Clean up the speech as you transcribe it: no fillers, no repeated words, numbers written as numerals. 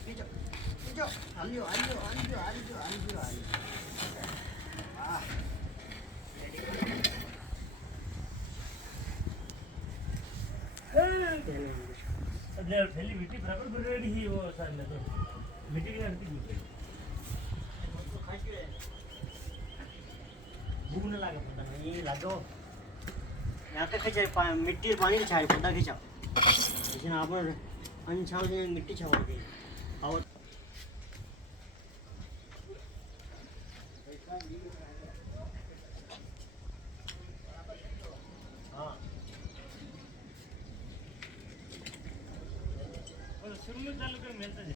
खींचो खींचो आलियो आलियो आलियो आलियो आलियो आलियो वाह એટલે પેલી વીટી બરાબર બરાબર ही वो सामने तो वीटी की आरती नहीं भूख न लागे पता नहीं लागो यहाँ तक खींचा मिट्टी पानी छाए पता खींचा लेकिन आप अनछाव से मिट्टी छावा गई और हाँ शुरू में चालू कर मिलता है